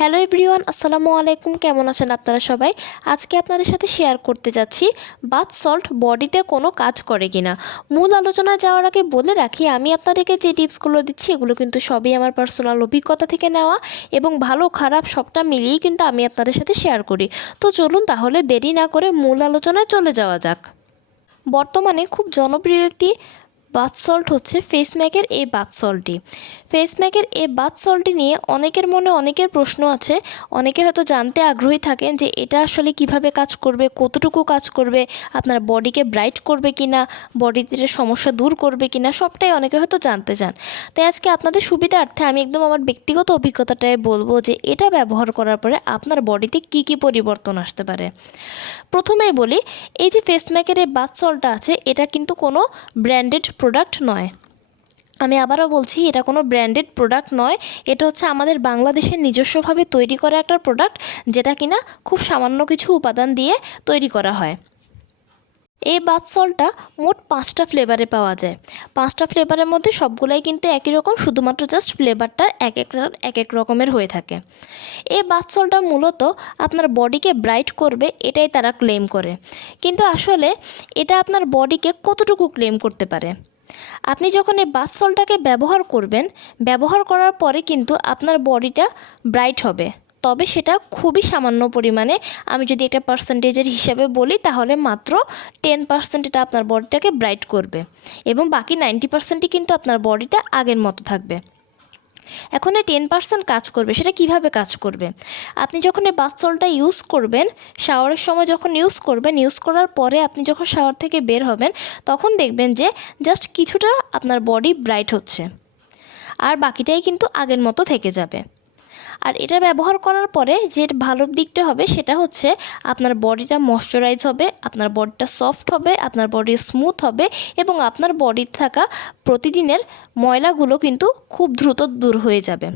Hello everyone, আসসালামু আলাইকুম। কেমন আছেন আপনারা সবাই? আজকে আপনাদের সাথে শেয়ার করতে যাচ্ছি বাথ সল্ট বডিতে কোনো কাজ করে কিনা। মূল আলোচনায় যাওয়ার আগে বলে রাখি, আমি আপনাদেরকে যে টিপসগুলো দিচ্ছি এগুলো কিন্তু সবই আমার পার্সোনাল অভিজ্ঞতা থেকে নেওয়া এবং ভালো খারাপ সবটা মিলিয়েই কিন্তু আমি আপনাদের সাথে শেয়ার করি। তো চলুন তাহলে দেরি না করে মূল আলোচনায় চলে যাওয়া যাক। বর্তমানে খুব জনপ্রিয় একটি বাথ সল্ট হচ্ছে ফেসম্যাকের এই বাথ সল্টটি। ফেসম্যাকের এই বাথ সল্টটি নিয়ে অনেকের মনে অনেকের প্রশ্ন আছে। অনেকে হয়তো জানতে আগ্রহী থাকেন যে এটা আসলে কিভাবে কাজ করবে, কতটুকু কাজ করবে, আপনার বডিকে ব্রাইট করবে কিনা, বডিতে সমস্যা দূর করবে কিনা, সবটাই অনেকে হয়তো জানতে চান। তাই আজকে আপনাদের সুবিধার্থে আমি একদম আমার ব্যক্তিগত অভিজ্ঞতাটাই বলবো যে এটা ব্যবহার করার পরে আপনার বডিতে কি কি পরিবর্তন আসতে পারে। প্রথমেই বলি, এই যে ফেসম্যাকের এই বাথ সল্টটা আছে এটা কিন্তু কোনো ব্র্যান্ডেড প্রোডাক্ট নয়। আমি আবারও বলছি, এটা কোনো ব্র্যান্ডেড প্রোডাক্ট নয়। এটা হচ্ছে আমাদের বাংলাদেশের নিজস্বভাবে তৈরি করা একটা প্রোডাক্ট, যেটা কিনা খুব সামান্য কিছু উপাদান দিয়ে তৈরি করা হয়। এই বাথ সল্টটা মোট 5টা ফ্লেভারে পাওয়া যায়। 5টা ফ্লেভারের মধ্যে সবগুলাই কিন্তু একই রকম, শুধুমাত্র জাস্ট ফ্লেভারটা এক এক রকমের হয়ে থাকে। এই বাথ সল্টটা মূলত আপনার বডিকে ব্রাইট করবে, এটাই তারা ক্লেম করে। কিন্তু আসলে এটা আপনার বডিকে কতটুকু ক্লেম করতে পারে? আপনি যখন এই বাথ সল্টটাকে ব্যবহার করবেন, ব্যবহার করার পরে কিন্তু আপনার বডিটা ব্রাইট হবে, তবে সেটা খুবই সামান্য পরিমাণে। আমি যদি একটা পার্সেন্টেজের হিসাবে বলি তাহলে মাত্র 10% এটা আপনার বডিটাকে ব্রাইট করবে এবং বাকি 90%ই কিন্তু আপনার বডিটা আগের মতো থাকবে। এখন এই 10% কাজ করবে, সেটা কিভাবে কাজ করবে? আপনি যখন এই বাথ সল্টটা ইউজ করবেন, শাওয়ারের সময় যখন ইউজ করবেন, ইউজ করার পরে আপনি যখন শাওয়ার থেকে বের হবেন তখন দেখবেন যে জাস্ট কিছুটা আপনার বডি ব্রাইট হচ্ছে, আর বাকিটাই কিন্তু আগের মতো থেকে যাবে। আর এটা ব্যবহার করার পরে যে ভালো দিকটা হবে সেটা হচ্ছে আপনার বডিটা ময়শ্চারাইজ হবে, আপনার বডিটা সফট হবে, আপনার বডি স্মুথ হবে এবং আপনার বডিতে থাকা প্রতিদিনের ময়লাগুলো কিন্তু খুব দ্রুত দূর হয়ে যাবে।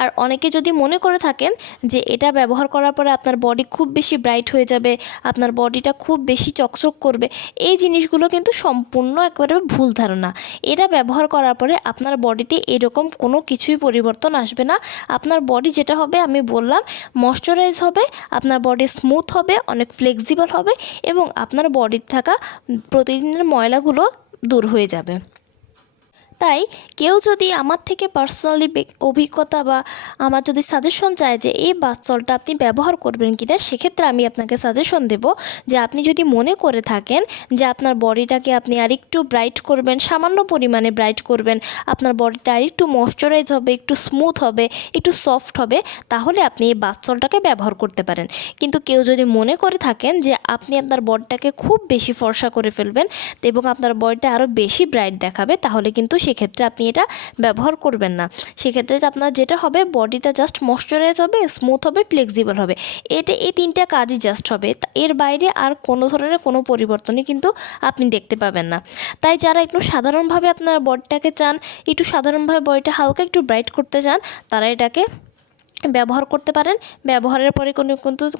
আর অনেকে যদি মনে করে থাকেন যে এটা ব্যবহার করার পরে আপনার বডি খুব বেশি ব্রাইট হয়ে যাবে, আপনার বডিটা খুব বেশি চকচক করবে, এই জিনিসগুলো কিন্তু সম্পূর্ণ একেবারে ভুল ধারণা। এটা ব্যবহার করার পরে আপনার বডিতে এরকম কোনো কিছুই পরিবর্তন আসবে না। আপনার বডি যেটা হবে, আমি বললাম, ময়শ্চারাইজ হবে, আপনার বডি স্মুথ হবে, অনেক ফ্লেক্সিবল হবে এবং আপনার বডিতে থাকা প্রতিদিনের ময়লাগুলো দূর হয়ে যাবে। তাই কেউ যদি আমার থেকে পার্সোনালি অভিজ্ঞতা বা আমার যদি সাজেশন চায় যে এই বাথ সল্টটা আপনি ব্যবহার করবেন কিনা, সেক্ষেত্রে আমি আপনাকে সাজেশন দেব যে আপনি যদি মনে করে থাকেন যে আপনার বডিটাকে আপনি আরেকটু ব্রাইট করবেন, সামান্য পরিমাণে ব্রাইট করবেন, আপনার বডিটা আরেকটু ময়শ্চারাইজ হবে, একটু স্মুথ হবে, একটু সফট হবে, তাহলে আপনি এই বাথ সল্টটাকে ব্যবহার করতে পারেন। কিন্তু কেউ যদি মনে করে থাকেন যে আপনি আপনার বডিটাকে খুব বেশি ফর্সা করে ফেলবেন এবং আপনার বডিটা আরও বেশি ব্রাইট দেখাবে, তাহলে কিন্তু সেক্ষেত্রে আপনি এটা ব্যবহার করবেন না। সেক্ষেত্রে আপনার যেটা হবে, বডিটা জাস্ট ময়শ্চারাইজ হবে, স্মুথ হবে, ফ্লেক্সিবল হবে, এই 3টা কাজই জাস্ট হবে। এর বাইরে আর কোনো ধরনের কোনো পরিবর্তনই কিন্তু আপনি দেখতে পাবেন না। তাই যারা একটু সাধারণভাবে আপনার বডিটাকে চান, একটু সাধারণভাবে বডিটা হালকা একটু ব্রাইট করতে চান, তারা এটাকে ব্যবহার করতে পারেন। ব্যবহারের পরে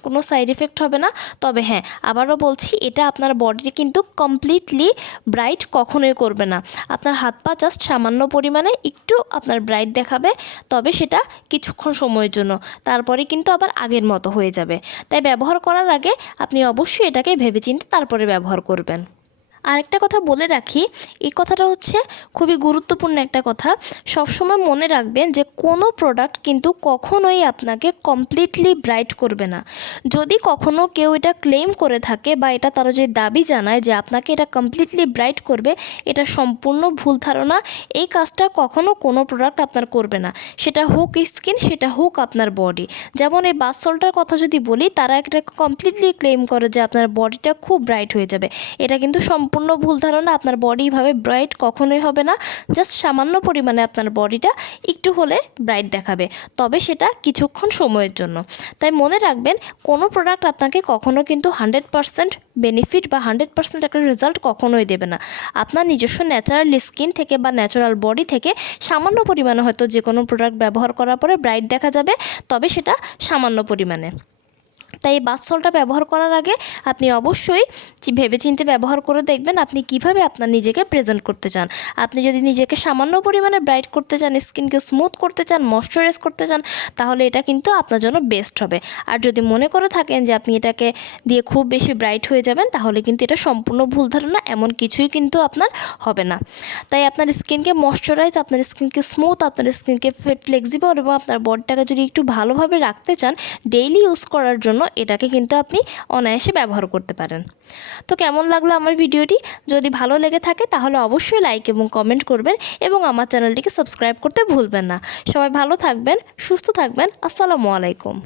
কোনো সাইড এফেক্ট হবে না। তবে হ্যাঁ, আবারও বলছি, এটা আপনার বডি কিন্তু কমপ্লিটলি ব্রাইট কখনোই করবে না। আপনার হাত পা জাস্ট সামান্য পরিমাণে একটু আপনার ব্রাইট দেখাবে, তবে সেটা কিছুক্ষণ সময়ের জন্য, তারপরে কিন্তু আবার আগের মতো হয়ে যাবে। তাই ব্যবহার করার আগে আপনি অবশ্যই এটাকে ভেবেচিন্তে তারপরে ব্যবহার করবেন। আরেকটা কথা বলে রাখি, এই কথাটা হচ্ছে খুবই গুরুত্বপূর্ণ একটা কথা। সবসময় মনে রাখবেন যে কোনো প্রোডাক্ট কিন্তু কখনোই আপনাকে কমপ্লিটলি ব্রাইট করবে না। যদি কখনো কেউ এটা ক্লেম করে থাকে বা এটা তারা যদি দাবি জানায় যে আপনাকে এটা কমপ্লিটলি ব্রাইট করবে, এটা সম্পূর্ণ ভুল ধারণা। এই কাজটা কখনো কোনো প্রোডাক্ট আপনার করবে না, সেটা হোক স্কিন, সেটা হোক আপনার বডি। যেমন এই বাথ সল্টটার কথা যদি বলি, তারা এটা কমপ্লিটলি ক্লেম করে যে আপনার বডিটা খুব ব্রাইট হয়ে যাবে। এটা কিন্তু সম্পূর্ণ ভুল ধারণা। আপনার বডি ভাবে ব্রাইট কখনোই হবে না, জাস্ট সামান্য পরিমাণে আপনার বডিটা একটু হলে ব্রাইট দেখাবে, তবে সেটা কিছুক্ষণ সময়ের জন্য। তাই মনে রাখবেন, কোনো প্রোডাক্ট আপনাকে কখনো কিন্তু 100% বেনিফিট বা 100% একটা রেজাল্ট কখনোই দেবে না। আপনার নিজস্ব ন্যাচারাল স্কিন থেকে বা ন্যাচারাল বডি থেকে সামান্য পরিমাণে হয়তো যে কোনো প্রোডাক্ট ব্যবহার করার পরে ব্রাইট দেখা যাবে, তবে সেটা সামান্য পরিমাণে। তাই এই বাথ সল্টটা ব্যবহার করার আগে আপনি অবশ্যই ভেবেচিন্তে ব্যবহার করে দেখবেন আপনি কিভাবে আপনার নিজেকে প্রেজেন্ট করতে চান। আপনি যদি নিজেকে সামান্য পরিমাণে ব্রাইট করতে চান, স্কিনকে স্মুথ করতে চান, ময়শ্চারাইজ করতে চান, তাহলে এটা কিন্তু আপনার জন্য বেস্ট হবে। আর যদি মনে করে থাকেন যে আপনি এটাকে দিয়ে খুব বেশি ব্রাইট হয়ে যাবেন, তাহলে কিন্তু এটা সম্পূর্ণ ভুল ধারণা, এমন কিছুই কিন্তু আপনার হবে না। তাই আপনার স্কিনকে ময়শ্চারাইজ, আপনার স্কিনকে স্মুথ, আপনার স্কিনকে ফ্লেক্সিবল এবং আপনার বডিটাকে যদি একটু ভালোভাবে রাখতে চান ডেইলি ইউজ করার জন্য, এটাকে কিন্তু আপনি অনায়াসে ব্যবহার করতে পারেন। তো কেমন লাগলো আমার ভিডিওটি? যদি ভালো লেগে থাকে তাহলে অবশ্যই লাইক এবং কমেন্ট করবেন এবং আমার চ্যানেলটিকে সাবস্ক্রাইব করতে ভুলবেন না। সবাই ভালো থাকবেন, সুস্থ থাকবেন। আসসালামু আলাইকুম।